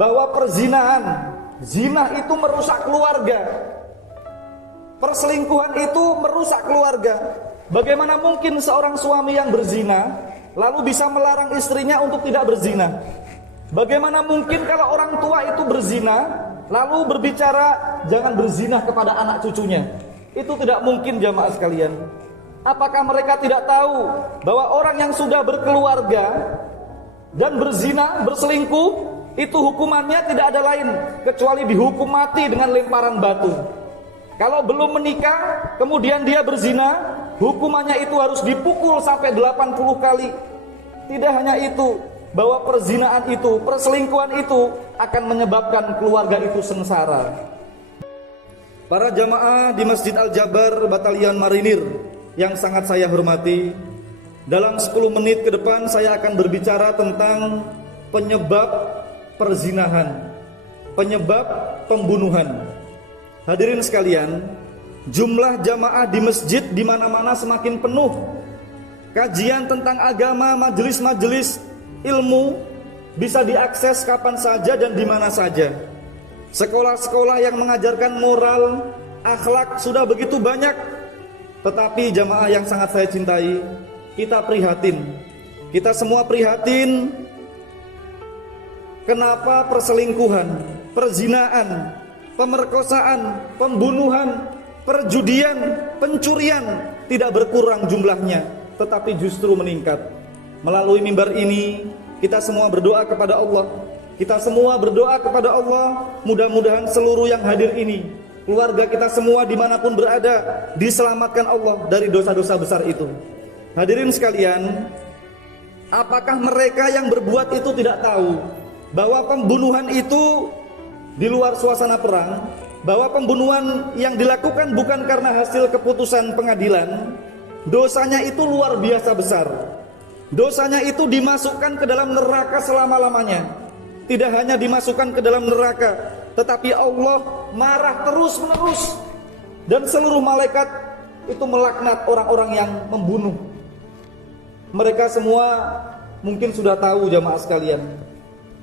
bahwa perzinahan, zina itu merusak keluarga. Perselingkuhan itu merusak keluarga. Bagaimana mungkin seorang suami yang berzina lalu bisa melarang istrinya untuk tidak berzina? Bagaimana mungkin kalau orang tua itu berzina lalu berbicara jangan berzina kepada anak cucunya? Itu tidak mungkin, jamaah sekalian. Apakah mereka tidak tahu bahwa orang yang sudah berkeluarga dan berzina, berselingkuh, itu hukumannya tidak ada lain kecuali dihukum mati dengan lemparan batu. Kalau belum menikah kemudian dia berzina, hukumannya itu harus dipukul sampai 80 kali. Tidak hanya itu, bahwa perzinahan itu, perselingkuhan itu akan menyebabkan keluarga itu sengsara. Para jamaah di Masjid Al-Jabar Batalion Marinir yang sangat saya hormati, dalam 10 menit ke depan saya akan berbicara tentang penyebab perzinahan, penyebab pembunuhan. Hadirin sekalian, jumlah jamaah di masjid di mana-mana semakin penuh. Kajian tentang agama, majelis-majelis ilmu bisa diakses kapan saja dan di mana saja. Sekolah-sekolah yang mengajarkan moral, akhlak sudah begitu banyak. Tetapi jamaah yang sangat saya cintai, kita prihatin. Kita semua prihatin kenapa perselingkuhan, perzinahan, pemerkosaan, pembunuhan, perjudian, pencurian tidak berkurang jumlahnya, tetapi justru meningkat. Melalui mimbar ini kita semua berdoa kepada Allah. Kita semua berdoa kepada Allah, mudah-mudahan seluruh yang hadir ini, keluarga kita semua dimanapun berada, diselamatkan Allah dari dosa-dosa besar itu. Hadirin sekalian, apakah mereka yang berbuat itu tidak tahu bahwa pembunuhan itu di luar suasana perang, bahwa pembunuhan yang dilakukan bukan karena hasil keputusan pengadilan, dosanya itu luar biasa besar. Dosanya itu dimasukkan ke dalam neraka selama-lamanya. Tidak hanya dimasukkan ke dalam neraka, tetapi Allah marah terus-menerus, dan seluruh malaikat itu melaknat orang-orang yang membunuh. Mereka semua mungkin sudah tahu, jamaah sekalian.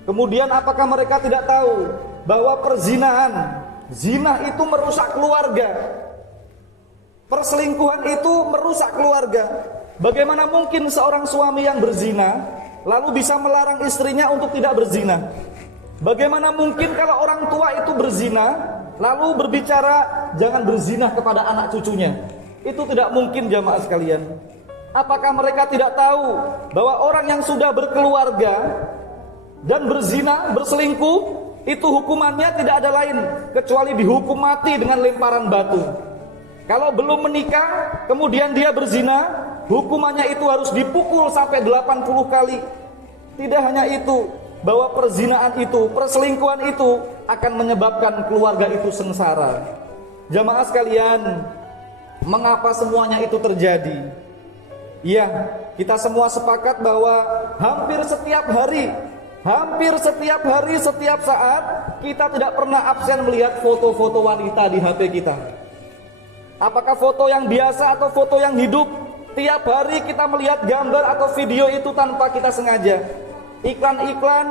Kemudian apakah mereka tidak tahu bahwa perzinahan, zina itu merusak keluarga? Perselingkuhan itu merusak keluarga. Bagaimana mungkin seorang suami yang berzina lalu bisa melarang istrinya untuk tidak berzina? Bagaimana mungkin kalau orang tua itu berzina lalu berbicara jangan berzina kepada anak cucunya? Itu tidak mungkin, jamaah sekalian. Apakah mereka tidak tahu bahwa orang yang sudah berkeluarga dan berzina, berselingkuh, itu hukumannya tidak ada lain kecuali dihukum mati dengan lemparan batu? Kalau belum menikah kemudian dia berzina, hukumannya itu harus dipukul sampai 80 kali. Tidak hanya itu, bahwa perzinahan itu, perselingkuhan itu akan menyebabkan keluarga itu sengsara. Jamaah sekalian, mengapa semuanya itu terjadi? Ya, kita semua sepakat bahwa hampir setiap hari, setiap saat kita tidak pernah absen melihat foto-foto wanita di HP kita. Apakah foto yang biasa atau foto yang hidup? Tiap hari kita melihat gambar atau video itu tanpa kita sengaja. Iklan-iklan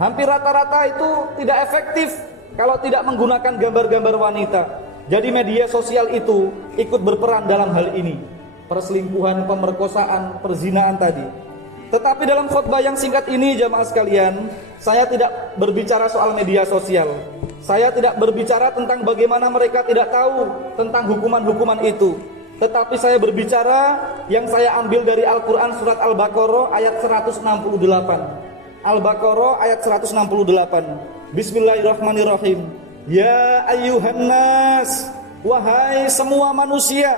hampir rata-rata itu tidak efektif kalau tidak menggunakan gambar-gambar wanita. Jadi media sosial itu ikut berperan dalam hal ini. Perselingkuhan, pemerkosaan, perzinahan tadi. Tetapi dalam khutbah yang singkat ini, jamaah sekalian, saya tidak berbicara soal media sosial. Saya tidak berbicara tentang bagaimana mereka tidak tahu tentang hukuman-hukuman itu. Tetapi saya berbicara yang saya ambil dari Al-Quran surat Al-Baqarah ayat 168. Al-Baqarah ayat 168. Bismillahirrahmanirrahim. Ya ayyuhan nas, wahai semua manusia,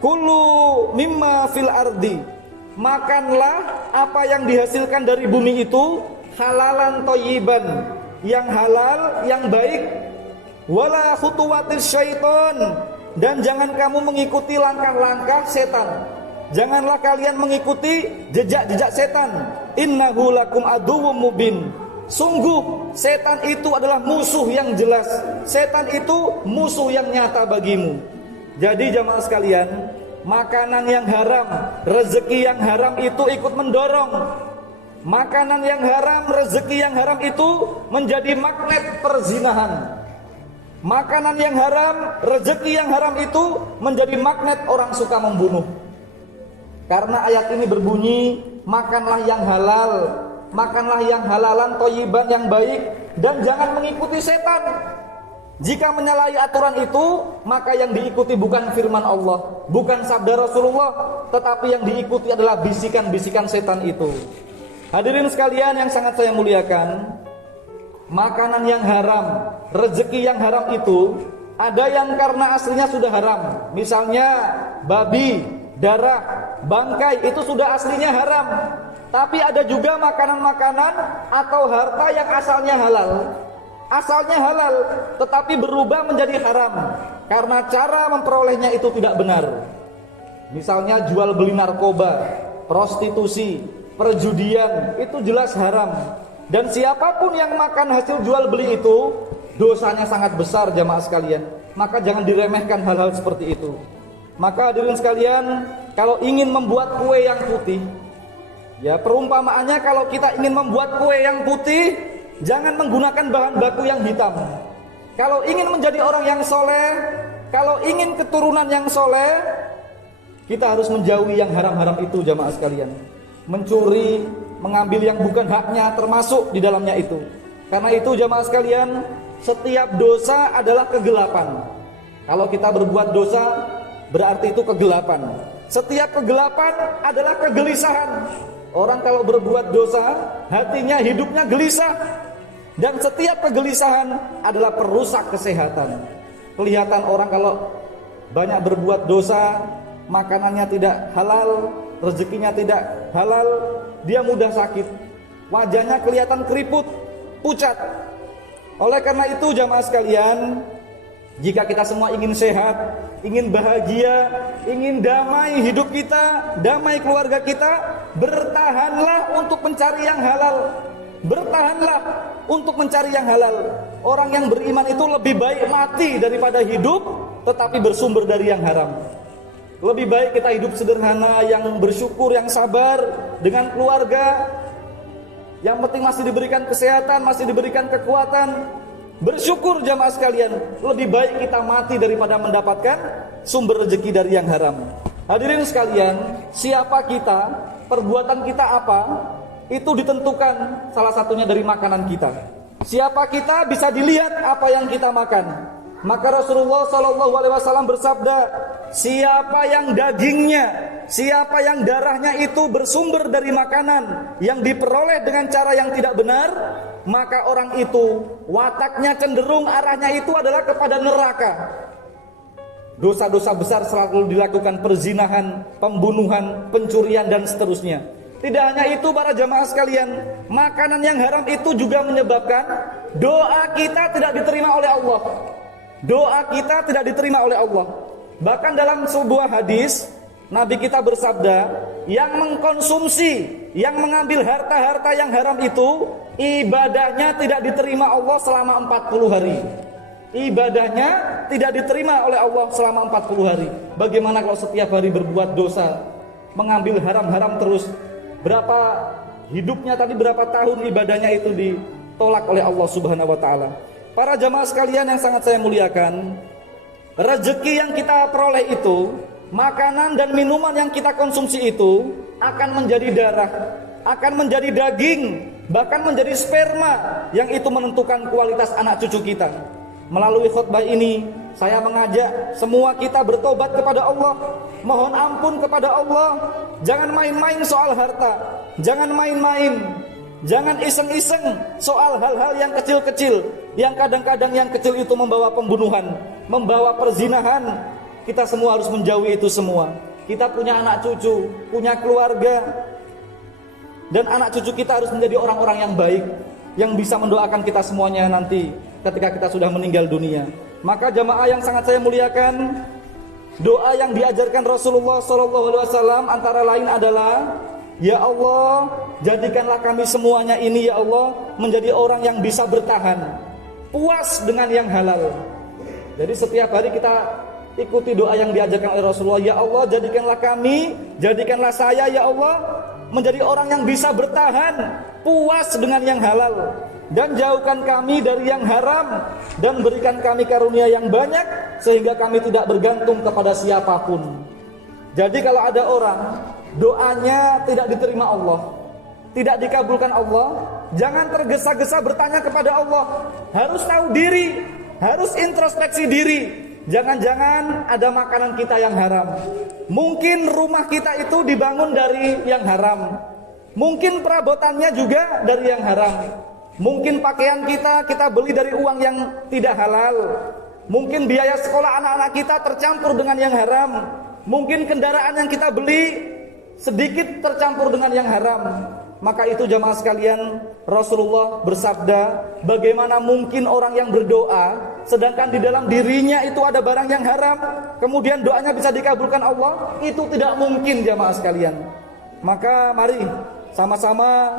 kulu mimma fil ardi, makanlah apa yang dihasilkan dari bumi itu, halalan thayyiban, yang halal, yang baik, wala khutuwatis syaiton, dan jangan kamu mengikuti langkah-langkah setan. Janganlah kalian mengikuti jejak-jejak setan. Innahu lakum aduwwum mubin. Sungguh setan itu adalah musuh yang jelas. Setan itu musuh yang nyata bagimu. Jadi jamaah sekalian, makanan yang haram, rezeki yang haram itu ikut mendorong makanan yang haram, rezeki yang haram itu menjadi magnet perzinahan. Makanan yang haram, rezeki yang haram itu menjadi magnet orang suka membunuh. Karena ayat ini berbunyi, makanlah yang halal, makanlah yang halalan, thayyiban, yang baik, dan jangan mengikuti setan. Jika menyalahi aturan itu, maka yang diikuti bukan firman Allah, bukan sabda Rasulullah, tetapi yang diikuti adalah bisikan-bisikan setan itu. Hadirin sekalian yang sangat saya muliakan, makanan yang haram, rezeki yang haram itu ada yang karena aslinya sudah haram. Misalnya babi, darah, bangkai itu sudah aslinya haram. Tapi ada juga makanan-makanan atau harta yang asalnya halal. Asalnya halal tetapi berubah menjadi haram karena cara memperolehnya itu tidak benar. Misalnya jual beli narkoba, prostitusi, perjudian, itu jelas haram. Dan siapapun yang makan hasil jual beli itu, dosanya sangat besar jamaah sekalian. Maka jangan diremehkan hal-hal seperti itu. Maka hadirin sekalian, kalau ingin membuat kue yang putih, ya perumpamaannya kalau kita ingin membuat kue yang putih, jangan menggunakan bahan baku yang hitam. Kalau ingin menjadi orang yang soleh, kalau ingin keturunan yang soleh, kita harus menjauhi yang haram-haram itu jamaah sekalian. Mencuri, mengambil yang bukan haknya termasuk di dalamnya itu. Karena itu jamaah sekalian, setiap dosa adalah kegelapan. Kalau kita berbuat dosa, berarti itu kegelapan. Setiap kegelapan adalah kegelisahan. Orang kalau berbuat dosa, hatinya, hidupnya gelisah. Dan setiap kegelisahan adalah perusak kesehatan. Kelihatan orang kalau banyak berbuat dosa, makanannya tidak halal, rezekinya tidak halal, dia mudah sakit. Wajahnya kelihatan keriput, pucat. Oleh karena itu jamaah sekalian, jika kita semua ingin sehat, ingin bahagia, ingin damai hidup kita, damai keluarga kita, bertahanlah untuk mencari yang halal. Bertahanlah untuk mencari yang halal. Orang yang beriman itu lebih baik mati daripada hidup tetapi bersumber dari yang haram. Lebih baik kita hidup sederhana, yang bersyukur, yang sabar dengan keluarga. Yang penting masih diberikan kesehatan, masih diberikan kekuatan. Bersyukur jamaah sekalian, lebih baik kita mati daripada mendapatkan sumber rezeki dari yang haram. Hadirin sekalian, siapa kita, perbuatan kita apa, itu ditentukan salah satunya dari makanan kita. Siapa kita bisa dilihat apa yang kita makan. Maka Rasulullah SAW bersabda, siapa yang dagingnya, siapa yang darahnya itu bersumber dari makanan yang diperoleh dengan cara yang tidak benar, maka orang itu wataknya cenderung arahnya itu adalah kepada neraka. Dosa-dosa besar selalu dilakukan, perzinahan, pembunuhan, pencurian dan seterusnya. Tidak hanya itu para jamaah sekalian, makanan yang haram itu juga menyebabkan doa kita tidak diterima oleh Allah. Doa kita tidak diterima oleh Allah. Bahkan dalam sebuah hadis, Nabi kita bersabda, yang mengkonsumsi, yang mengambil harta-harta yang haram itu, ibadahnya tidak diterima Allah selama 40 hari. Ibadahnya tidak diterima oleh Allah selama 40 hari. Bagaimana kalau setiap hari berbuat dosa, mengambil haram-haram terus? Berapa hidupnya tadi, berapa tahun ibadahnya itu ditolak oleh Allah Subhanahu wa taala. Para jamaah sekalian yang sangat saya muliakan, rezeki yang kita peroleh itu, makanan dan minuman yang kita konsumsi itu akan menjadi darah, akan menjadi daging, bahkan menjadi sperma yang itu menentukan kualitas anak cucu kita. Melalui khutbah ini, saya mengajak semua kita bertobat kepada Allah, mohon ampun kepada Allah. Jangan main-main soal harta, jangan main-main, jangan iseng-iseng soal hal-hal yang kecil-kecil, yang kadang-kadang yang kecil itu membawa pembunuhan, membawa perzinahan. Kita semua harus menjauhi itu semua. Kita punya anak cucu, punya keluarga, dan anak cucu kita harus menjadi orang-orang yang baik, yang bisa mendoakan kita semuanya nanti ketika kita sudah meninggal dunia. Maka jamaah yang sangat saya muliakan, doa yang diajarkan Rasulullah SAW antara lain adalah, ya Allah, jadikanlah kami semuanya ini ya Allah menjadi orang yang bisa bertahan, puas dengan yang halal. Jadi setiap hari kita ikuti doa yang diajarkan oleh Rasulullah. Ya Allah, jadikanlah kami, jadikanlah saya ya Allah menjadi orang yang bisa bertahan, puas dengan yang halal, dan jauhkan kami dari yang haram, dan berikan kami karunia yang banyak sehingga kami tidak bergantung kepada siapapun. Jadi kalau ada orang doanya tidak diterima Allah, tidak dikabulkan Allah, jangan tergesa-gesa bertanya kepada Allah. Harus tahu diri, harus introspeksi diri. Jangan-jangan ada makanan kita yang haram. Mungkin rumah kita itu dibangun dari yang haram. Mungkin perabotannya juga dari yang haram. Mungkin pakaian kita beli dari uang yang tidak halal. Mungkin biaya sekolah anak-anak kita tercampur dengan yang haram. Mungkin kendaraan yang kita beli sedikit tercampur dengan yang haram. Maka itu jamaah sekalian, Rasulullah bersabda, bagaimana mungkin orang yang berdoa sedangkan di dalam dirinya itu ada barang yang haram, kemudian doanya bisa dikabulkan Allah? Itu tidak mungkin jamaah sekalian. Maka mari sama-sama,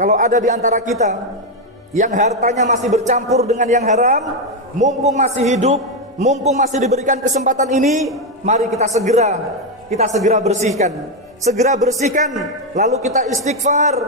kalau ada di antara kita yang hartanya masih bercampur dengan yang haram, mumpung masih hidup, mumpung masih diberikan kesempatan ini, mari kita segera bersihkan. Segera bersihkan, lalu kita istighfar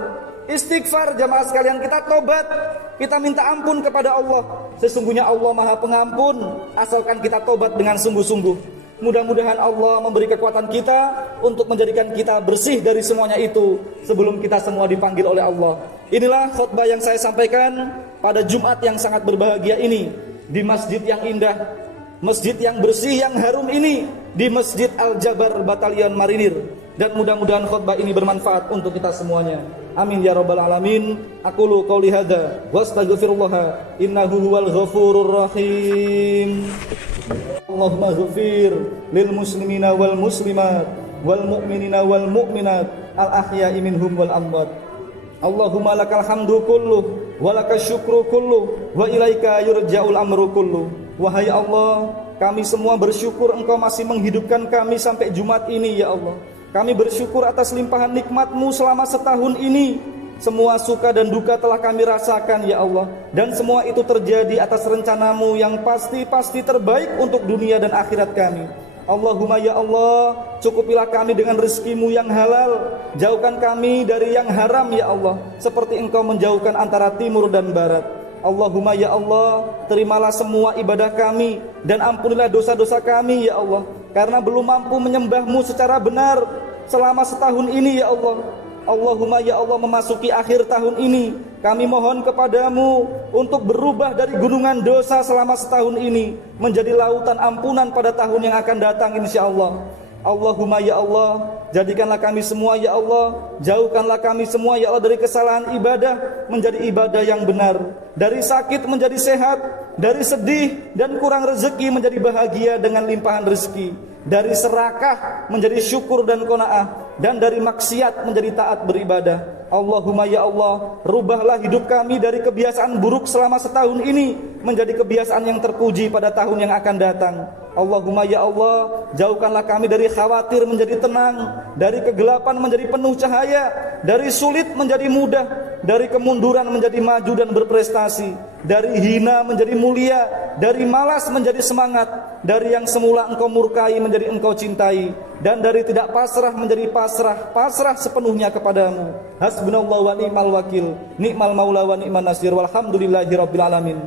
jamaah sekalian, kita tobat, kita minta ampun kepada Allah. Sesungguhnya Allah Maha Pengampun, asalkan kita tobat dengan sungguh-sungguh. Mudah-mudahan Allah memberi kekuatan kita untuk menjadikan kita bersih dari semuanya itu sebelum kita semua dipanggil oleh Allah. Inilah khutbah yang saya sampaikan pada Jumat yang sangat berbahagia ini, di masjid yang indah, masjid yang bersih, yang harum ini, di Masjid Al-Jabar Batalion Marinir. Dan mudah-mudahan khutbah ini bermanfaat untuk kita semuanya. Amin ya rabbal alamin. Aqulu qouli hadza wa astaghfirullah innahu huwal ghafurur rahim. Allahumma ghfir lil muslimina wal muslimat wal mu'minina wal mu'minat al ahya'i minhum wal amwat. Allahumma lakal hamdu kullu wa lakas syukru kullu wa ilaika yurja'ul amru kullu. Wahai Allah, kami semua bersyukur Engkau masih menghidupkan kami sampai Jumat ini ya Allah. Kami bersyukur atas limpahan nikmat-Mu selama setahun ini. Semua suka dan duka telah kami rasakan ya Allah. Dan semua itu terjadi atas rencana-Mu yang pasti terbaik untuk dunia dan akhirat kami. Allahumma ya Allah, cukupilah kami dengan rezeki-Mu yang halal. Jauhkan kami dari yang haram ya Allah, seperti Engkau menjauhkan antara timur dan barat. Allahumma ya Allah, terimalah semua ibadah kami dan ampunilah dosa-dosa kami ya Allah, karena belum mampu menyembah-Mu secara benar selama setahun ini ya Allah. Allahumma ya Allah, memasuki akhir tahun ini, kami mohon kepadamu untuk berubah dari gunungan dosa selama setahun ini menjadi lautan ampunan pada tahun yang akan datang insyaallah. Allahumma ya Allah, jadikanlah kami semua ya Allah, jauhkanlah kami semua ya Allah dari kesalahan ibadah menjadi ibadah yang benar, dari sakit menjadi sehat, dari sedih dan kurang rezeki menjadi bahagia dengan limpahan rezeki, dari serakah menjadi syukur dan qanaah, dan dari maksiat menjadi taat beribadah. Allahumma ya Allah, rubahlah hidup kami dari kebiasaan buruk selama setahun ini menjadi kebiasaan yang terpuji pada tahun yang akan datang. Allahumma ya Allah, jauhkanlah kami dari khawatir menjadi tenang, dari kegelapan menjadi penuh cahaya, dari sulit menjadi mudah, dari kemunduran menjadi maju dan berprestasi, dari hina menjadi mulia, dari malas menjadi semangat, dari yang semula Engkau murkai menjadi Engkau cintai, dan dari tidak pasrah menjadi pasrah sepenuhnya kepadamu. Hasbunallahu wa ni'mal wakil, ni'mal maula wa ni'man nasir, walhamdulillahi rabbil alamin.